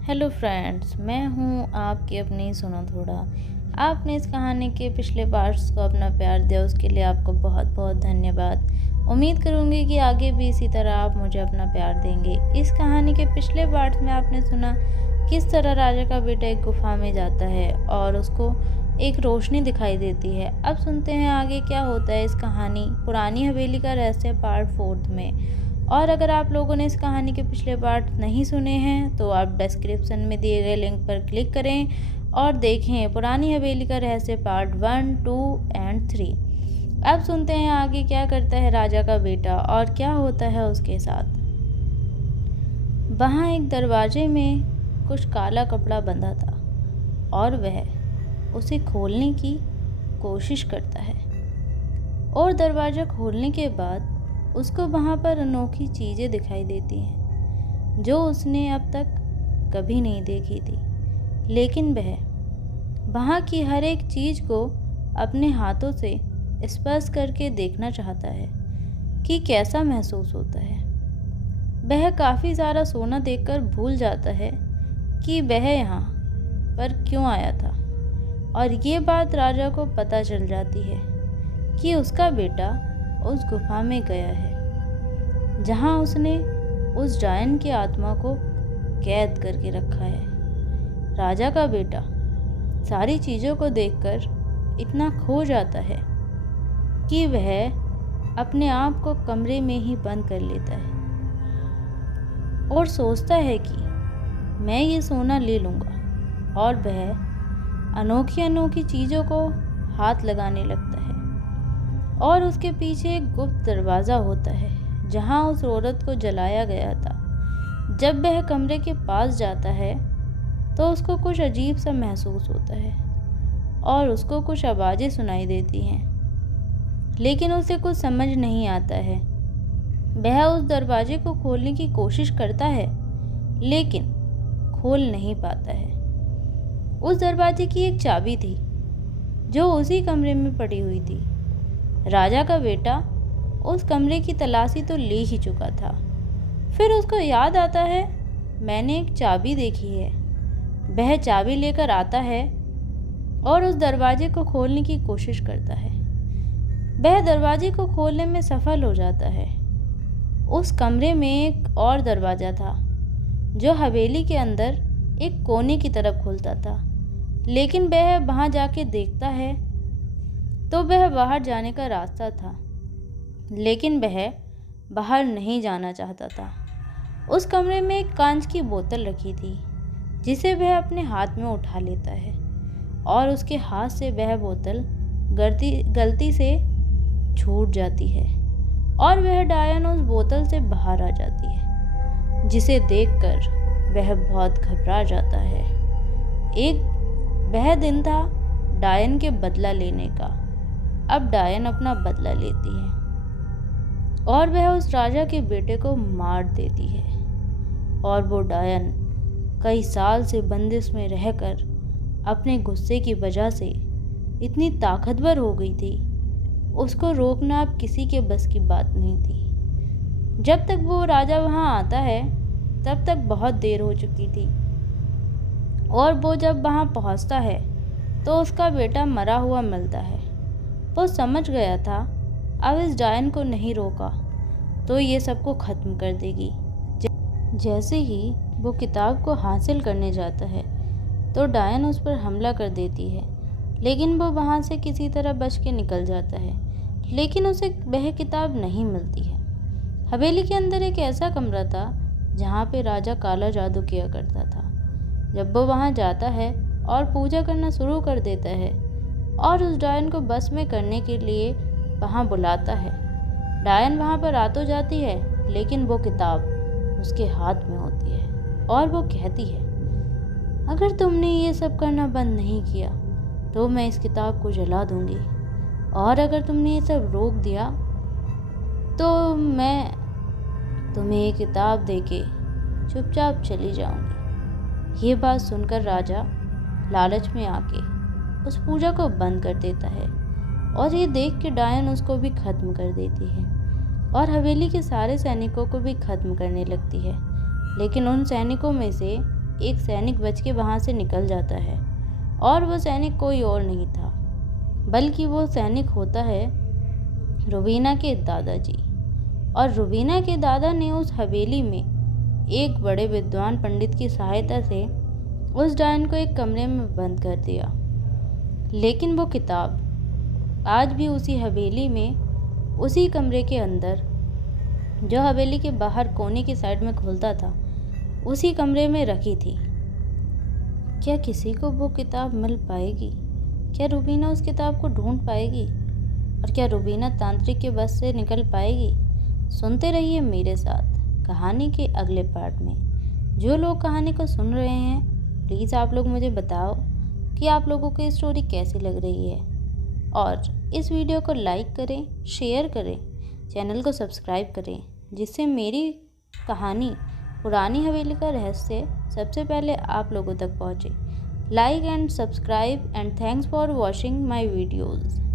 Hello friends, मैं हूँ आपकी अपनी सुनो थोड़ा। आपने इस कहानी के पिछले पार्ट्स को अपना प्यार दिया, उसके लिए आपको बहुत बहुत धन्यवाद। उम्मीद करूँगी कि आगे भी इसी तरह आप मुझे अपना प्यार देंगे। इस कहानी के पिछले पार्ट्स में आपने सुना किस तरह राजा का बेटा एक गुफा में जाता है और उसको एक रोशनी दिखाई देती है। अब सुनते हैं आगे क्या होता है इस कहानी पुरानी हवेली का रहस्य पार्ट 4 में। और अगर आप लोगों ने इस कहानी के पिछले पार्ट नहीं सुने हैं तो आप डिस्क्रिप्शन में दिए गए लिंक पर क्लिक करें और देखें पुरानी हवेली का रहस्य पार्ट 1, 2 एंड 3। अब सुनते हैं आगे क्या करता है राजा का बेटा और क्या होता है उसके साथ। वहाँ एक दरवाजे में कुछ काला कपड़ा बंधा था और वह उसे खोलने की कोशिश करता है और दरवाज़ा खोलने के बाद उसको वहाँ पर अनोखी चीज़ें दिखाई देती हैं जो उसने अब तक कभी नहीं देखी थी। लेकिन वह वहाँ की हर एक चीज़ को अपने हाथों से स्पर्श करके देखना चाहता है कि कैसा महसूस होता है। वह काफ़ी सारा सोना देखकर भूल जाता है कि वह यहाँ पर क्यों आया था और ये बात राजा को पता चल जाती है कि उसका बेटा उस गुफा में गया है जहाँ उसने उस डायन की आत्मा को कैद करके रखा है। राजा का बेटा सारी चीज़ों को देखकर इतना खो जाता है कि वह अपने आप को कमरे में ही बंद कर लेता है और सोचता है कि मैं ये सोना ले लूँगा और वह अनोखी अनोखी चीज़ों को हाथ लगाने लगता है। और उसके पीछे एक गुप्त दरवाज़ा होता है जहाँ उस औरत को जलाया गया था। जब वह कमरे के पास जाता है तो उसको कुछ अजीब सा महसूस होता है और उसको कुछ आवाज़ें सुनाई देती हैं, लेकिन उसे कुछ समझ नहीं आता है। वह उस दरवाजे को खोलने की कोशिश करता है लेकिन खोल नहीं पाता है। उस दरवाजे की एक चाबी थी जो उसी कमरे में पड़ी हुई थी। राजा का बेटा उस कमरे की तलाशी तो ले ही चुका था। फिर उसको याद आता है मैंने एक चाबी देखी है। वह चाबी लेकर आता है और उस दरवाजे को खोलने की कोशिश करता है। वह दरवाजे को खोलने में सफल हो जाता है। उस कमरे में एक और दरवाज़ा था जो हवेली के अंदर एक कोने की तरफ खुलता था, लेकिन वह वहाँ जाके देखता है तो वह बाहर जाने का रास्ता था, लेकिन वह बाहर नहीं जाना चाहता था। उस कमरे में एक कांच की बोतल रखी थी जिसे वह अपने हाथ में उठा लेता है और उसके हाथ से वह बोतल गलती से छूट जाती है और वह डायन उस बोतल से बाहर आ जाती है, जिसे देखकर वह बहुत घबरा जाता है। वह दिन था डायन के बदला लेने का। अब डायन अपना बदला लेती है और वह उस राजा के बेटे को मार देती है और वो डायन कई साल से बंदिश में रहकर अपने गुस्से की वजह से इतनी ताकतवर हो गई थी, उसको रोकना अब किसी के बस की बात नहीं थी। जब तक वो राजा वहाँ आता है तब तक बहुत देर हो चुकी थी और वो जब वहाँ पहुँचता है तो उसका बेटा मरा हुआ मिलता है। वो समझ गया था अब इस डायन को नहीं रोका तो ये सबको ख़त्म कर देगी। जैसे ही वो किताब को हासिल करने जाता है तो डायन उस पर हमला कर देती है, लेकिन वो वहाँ से किसी तरह बच के निकल जाता है, लेकिन उसे वह किताब नहीं मिलती है। हवेली के अंदर एक ऐसा कमरा था जहाँ पे राजा काला जादू किया करता था। जब वो वहाँ जाता है और पूजा करना शुरू कर देता है और उस डायन को बस में करने के लिए वहाँ बुलाता है, डायन वहाँ पर आ तो जाती है लेकिन वो किताब उसके हाथ में होती है और वो कहती है अगर तुमने ये सब करना बंद नहीं किया तो मैं इस किताब को जला दूंगी और अगर तुमने ये सब रोक दिया तो मैं तुम्हें ये किताब देके चुपचाप चली जाऊंगी। ये बात सुनकर राजा लालच में आके उस पूजा को बंद कर देता है और ये देख के डायन उसको भी ख़त्म कर देती है और हवेली के सारे सैनिकों को भी ख़त्म करने लगती है। लेकिन उन सैनिकों में से एक सैनिक बच के वहाँ से निकल जाता है और वो सैनिक कोई और नहीं था बल्कि वो सैनिक होता है रुबीना के दादाजी। और रुबीना के दादा ने उस हवेली में एक बड़े विद्वान पंडित की सहायता से उस डायन को एक कमरे में बंद कर दिया। लेकिन वो किताब आज भी उसी हवेली में, उसी कमरे के अंदर, जो हवेली के बाहर कोने की साइड में खुलता था, उसी कमरे में रखी थी। क्या किसी को वो किताब मिल पाएगी? क्या रुबीना उस किताब को ढूंढ पाएगी? और क्या रुबीना तांत्रिक के बस से निकल पाएगी? सुनते रहिए मेरे साथ कहानी के अगले पार्ट में। जो लोग कहानी को सुन रहे हैं, प्लीज़ आप लोग मुझे बताओ कि आप लोगों को स्टोरी कैसी लग रही है। और इस वीडियो को लाइक करें, शेयर करें, चैनल को सब्सक्राइब करें, जिससे मेरी कहानी पुरानी हवेली का रहस्य सबसे पहले आप लोगों तक पहुँचे। Like and subscribe and thanks for watching my videos.